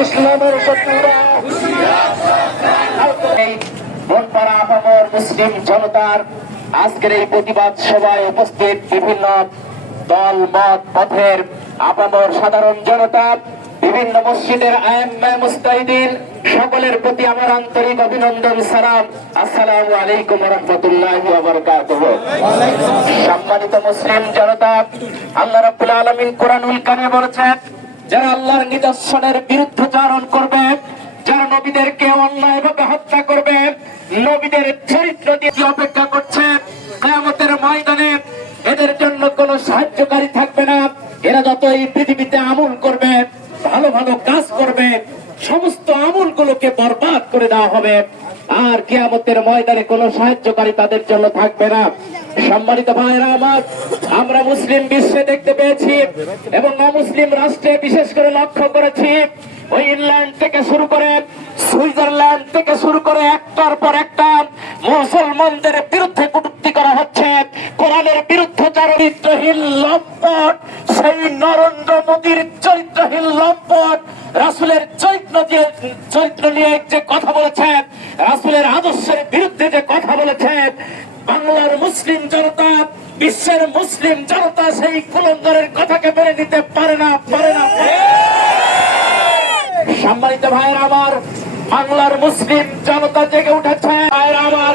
ইসলামের শত্রুরা বনপাড়া আপামর মুসলিম জনতার আজকের এই প্রতিবাদ সভায় উপস্থিত বিভিন্ন দল মত পথের আপামর সাধারণ জনতা, বিভিন্ন মসজিদের আইম্মা মুস্তাহিদিন সকলের প্রতি আমার আন্তরিক অভিনন্দন, সালাম। আসসালামু আলাইকুম ওয়া রাহমাতুল্লাহি ওয়া বারাকাতুহু। সম্মানিত মুসলিম জনতা, আল্লাহ রাব্বুল আলামিন কোরআনুল কারিমে বলেছেন, যারা আল্লাহর নিদর্শনের বিরুদ্ধাচরণ করবে, যারা নবীদেরকে অন্যায়ভাবে হত্যা করবে, নবীদের চরিত্র দিয়ে অপেক্ষা করছে কিয়ামতের ময়দানে এদের জন্য কোনো সাহায্যকারী থাকবে না। এরা যত এই পৃথিবীতে আমল করবে, ভালো ভালো কাজ করবে, সমস্ত আমলগুলোকে বরবাদ করে দেওয়া হবে, আর কিয়ামতের ময়দানে কোনো সাহায্যকারী তাদের জন্য থাকবে না। সম্মানিত ভাইরা আমার, আমরা মুসলিম বিশ্বে দেখতে পেয়েছি এবং অমুসলিম রাষ্ট্রে বিশেষ করে লক্ষ্য করেছি, ওই ইংল্যান্ড থেকে শুরু করে সুইজারল্যান্ড থেকে শুরু করে একটার পর একটা মুসলমানদের বিরুদ্ধে কটূক্তি করা হচ্ছে, কোরআনের বিরুদ্ধে চরিত্রহীন লম্পট, সেই নরেন্দ্র মোদীর চরিত্রহীন লম্পট রাসূলের চরিত্র নিয়ে যে কথা বলেছেন, রাসূলের আদর্শের বিরুদ্ধে যে কথা বলেছেন, বাংলার মুসলিম জনতা, বিশ্বের মুসলিম জনতা সেই কুলঙ্গারের কথাকে মেনে নিতে পারে না। সম্মানিত ভাইয়েরা আমার, বাংলার মুসলিম জনতা জেগে উঠেছে। ভাইয়েরা আমার,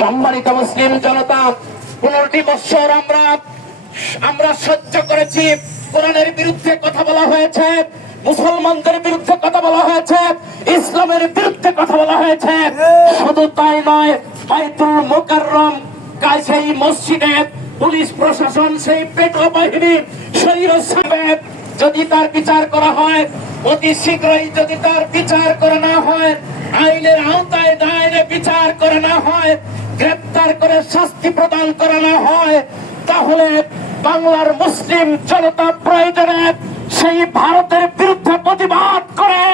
সম্মানিত মুসলিম জনতা, 15টি বছর আমরা সহ্য করেছি। কোরআনের বিরুদ্ধে কথা বলা হয়েছে, মুসলমানদের বিরুদ্ধে কথা বলা হয়েছে, ইসলামের বিরুদ্ধে কথা বলা হয়েছে। শুধু তাই নয়, বাইতুল মুকাররম সেই মসজিদে পুলিশ প্রশাসন, সেই পেটো বাহিনী শরীর যদি তার বিচার করা হয়, অতি শীঘ্রই যদি তার বিচার করা না হয়, আইনের আওতায় দায়েরে বিচার করা না হয়, গ্রেপ্তার করে শাস্তি প্রদান করা না হয়, তাহলে বাংলার মুসলিম জনতা প্রয়োজনে সেই ভারতের বিরুদ্ধে প্রতিবাদ করে